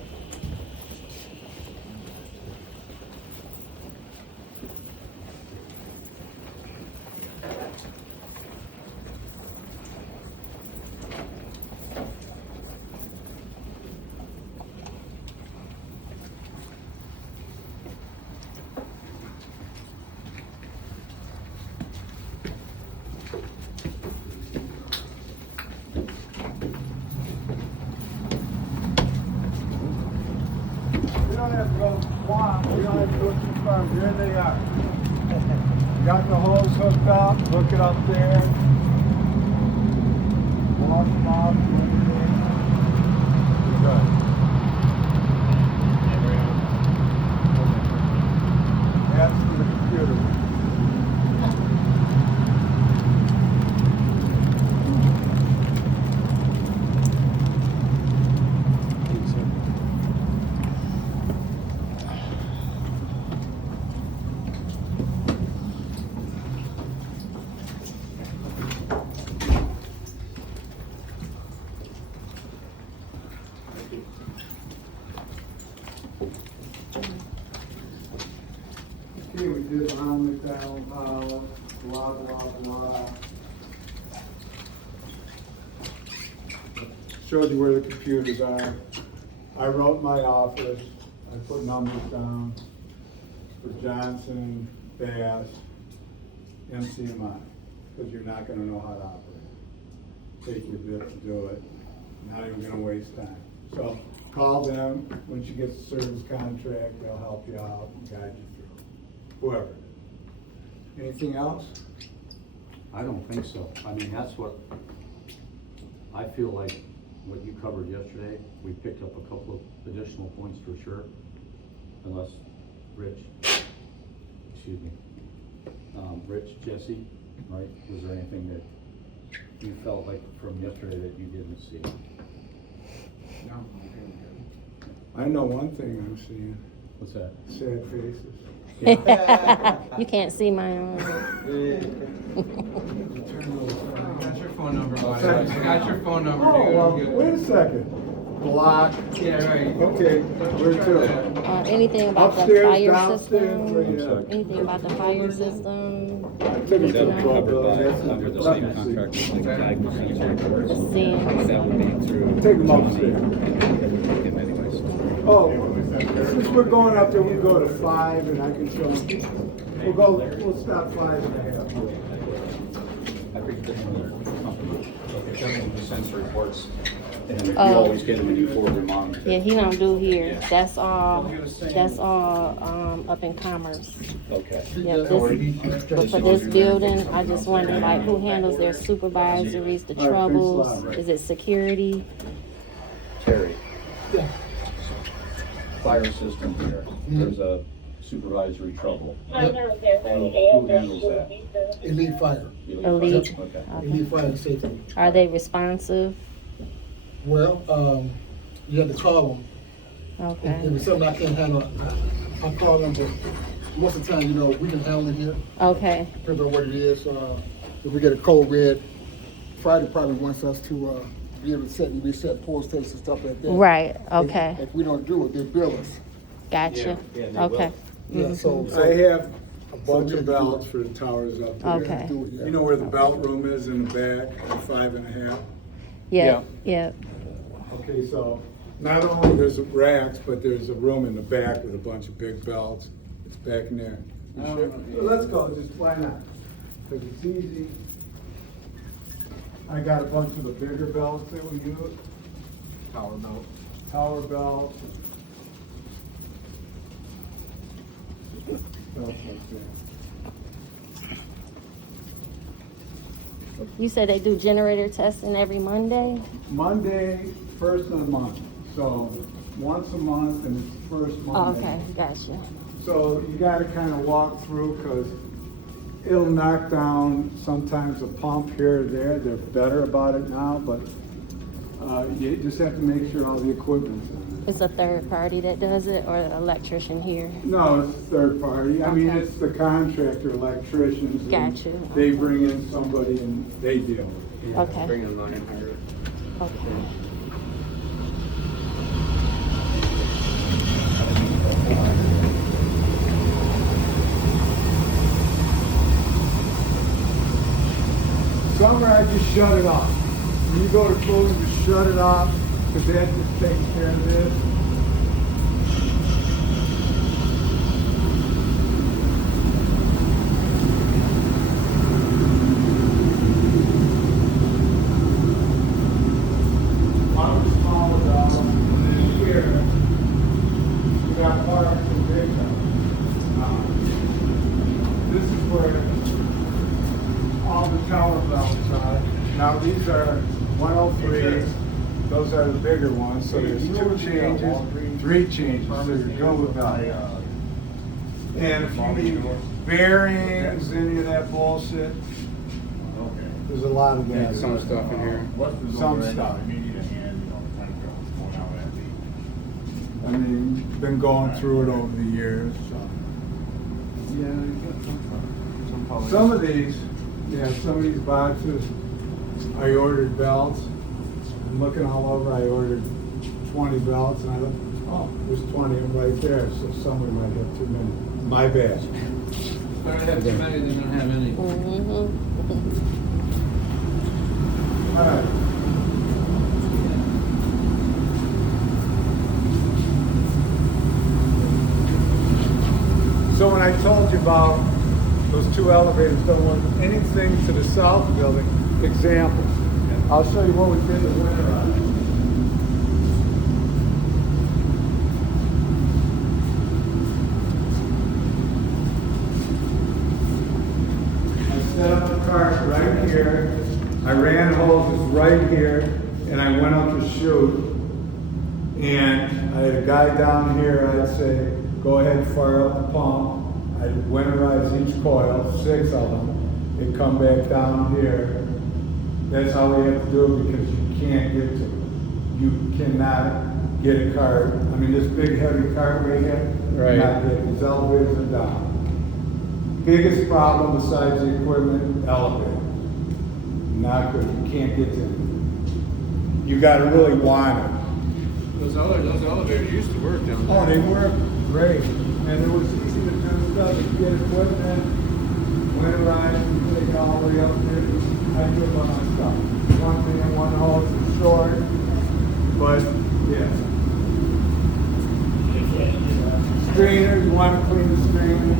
We don't have to go swamp, we don't have to go too far, here they are. You got the hose hooked up, hook it up there. Wash them off. Good. That's for the computer. Okay, we did Ron McDonald Power, blah, blah, blah. Showed you where the computers are. I wrote my office, I put numbers down for Johnson, Bass, MCMI, because you're not gonna know how to operate. Take your bit to do it, not even gonna waste time. So call them, once you get the service contract, they'll help you out and guide you through, whoever. Anything else? I don't think so. I mean, that's what, I feel like what you covered yesterday, we picked up a couple of additional points for sure. Unless Rich, excuse me, Rich, Jesse, right? Was there anything that you felt like from yesterday that you didn't see? No. I know one thing I'm seeing, What's that? sad faces. You can't see my own. I got your phone number, buddy. I got your phone number, Oh, well, dude. wait a second. Block. Yeah, right. Okay, where to? Anything about the Upstairs, fire downstairs, where you system? at? Anything about the fire system? I took it to the club, that's Under the same contract with the diagnosis reports. Seeing. That would be through. Take them upstairs. Him anyways. Oh, since we're going up there, we go to 5 and I can show them. We'll stop 5.5. I picked this from their company. Okay, the sense reports. And you Oh. always get them and you forward them on. Yeah, he don't do here. That's all up in Commerce. Okay. Yeah, but for this building, I just wonder like who handles their supervisories, the All right, troubles? thanks a lot. Is it security? Terry. Fire system here, there's a supervisory trouble. Who handles that? Elite Fire, Elite. Okay. Elite Fire and Safety. Are they responsive? Well, you have to call them. Okay. If it's something I can't handle, I call them, but most of the time, you know, we can handle it here, Okay. depends on what it is. If we get a code red, fire department wants us to, be able to reset pole stations and stuff like that. Right. Okay. If we don't do it, they bill us. Gotcha. Okay. Yeah, so. I have a bunch of belts for the towers up there. Okay. Do it, yeah. You know where the belt room is in the back, at 5.5? Yeah. Yeah. Okay, so not only there's racks, but there's a room in the back with a bunch of big belts. It's back in there. You sure? So let's go, just why not? Because it's easy. I got a bunch of the bigger belts that we use. Tower belt. Tower belts. Stuff like that. You said they do generator testing every Monday? Monday, first of the month. So once a month and it's the first Oh, Monday. okay. Gotcha. So you gotta kind of walk through because it'll knock down sometimes a pump here or there. They're better about it now, but you just have to make sure all the equipment's in It's a third party that does it or an electrician here? it. No, it's third party. I mean, Okay. it's the contractor electricians. and Gotcha. They bring in somebody and they deal with it. Okay. Bring in line here. Okay. Summer, I just shut it off. When you go to close, just shut it off, because that just takes care of this. One small valve, and then here, we got parts and big valve. This is where all the tower valves are. Now, these are 103s, those are the bigger ones, so there's 2 changes, 3 changes, so you're good with valve. And if you need bearings, any of that bullshit, there's a lot of that. Some stuff in here. Some stuff. I mean, been going through it over the years, so. Yeah, some of these boxes, I ordered belts. I'm looking all over, I ordered 20 belts, and I look, oh, there's 20 of them right there, so somebody might have too many. My bad. Better have too many than don't have any. Mm-hmm. All right. I told you about those two elevators don't work, anything to the south building, examples. I'll show you what we did in winter. I set up the cart right here, I ran hoses right here, and I went up to shoot. And I had a guy down here, I'd say, go ahead and fire up the pump. I'd winterize each coil, 6 of them. They come back down here. That's how we have to do it because you can't get to it. You cannot get a cart. I mean, this big heavy cart we have, Right. not get it. These elevators are down. Biggest problem besides the equipment, elevator. Not good, you can't get to it. You gotta really want it. Those elevators used to work down Oh, they work great, and it was easy to do stuff, to get equipment, winterize, take it all the way up there. I do it by myself. One thing and one hose is short, but yeah. Strainer, you want to clean the strainer.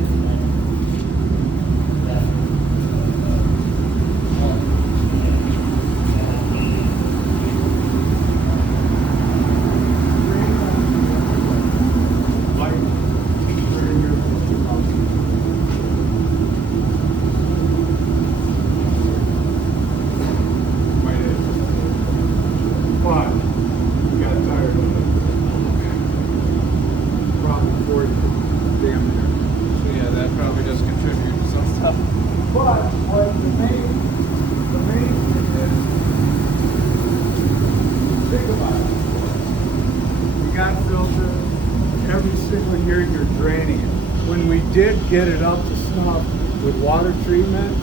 Get it up to snuff with water treatment.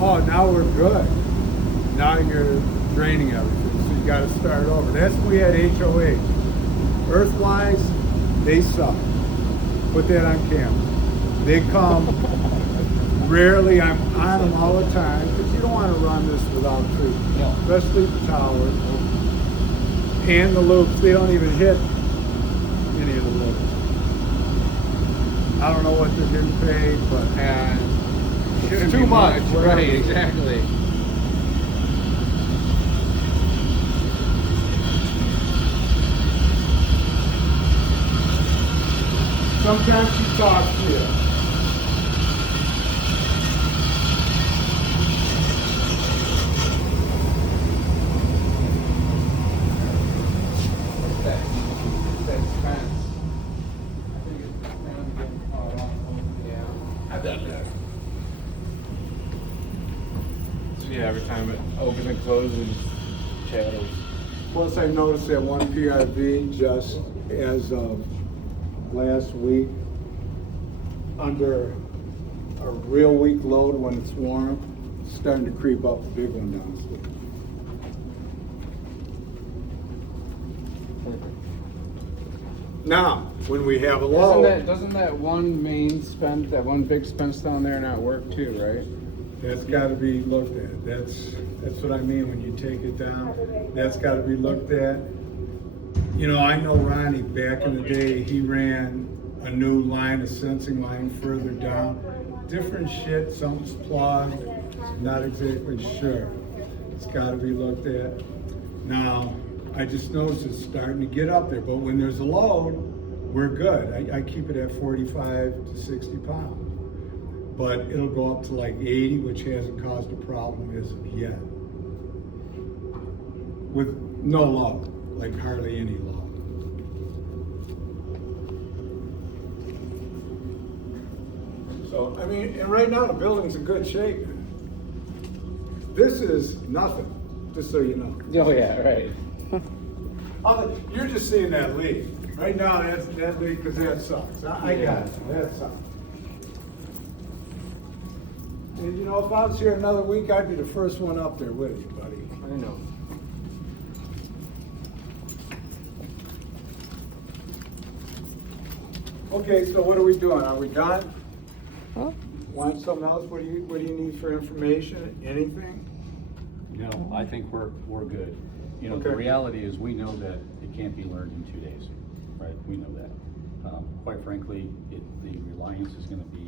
Oh, now we're good. Now you're draining everything, so you got to start over. That's when we had HOH. Earthwise, they suck. Put that on camera. They come rarely. I'm on them all the time because you don't want to run this without treatment, especially the towers and the loops. They don't even hit any of the loops. I don't know what they're getting paid, but it's too much. Right, exactly. Sometimes she talks to you. Yeah, every time it opens and closes, chatters. Plus, I noticed that one PRV just as of last week, under a real weak load when it's warm, it's starting to creep up the big one downstairs. Now, when we have a load, Doesn't that one main spend, that one big spence down there not work too, right? that's got to be looked at. That's what I mean when you take it down. That's got to be looked at. You know, I know Ronnie back in the day, he ran a new line, a sensing line further down. Different shit, something's plugged, not exactly sure. It's got to be looked at. Now, I just noticed it's starting to get up there, but when there's a load, we're good. I keep it at 45 to 60 pounds. But it'll go up to like 80, which hasn't caused a problem as of yet. With no load, like hardly any load. So, I mean, and right now the building's in good shape. This is nothing, just so you know. Oh yeah, right. You're just seeing that leak. Right now, that's that leak because that sucks. I got it, that sucks. And you know, if I was here another week, I'd be the first one up there with you, buddy. I know. Okay, so what are we doing? Are we done? Huh? Want something else? What do you need for information? Anything? No, I think we're good. You know, the Okay. reality is we know that it can't be learned in 2 days, right? We know that. Quite frankly, the reliance piece is gonna be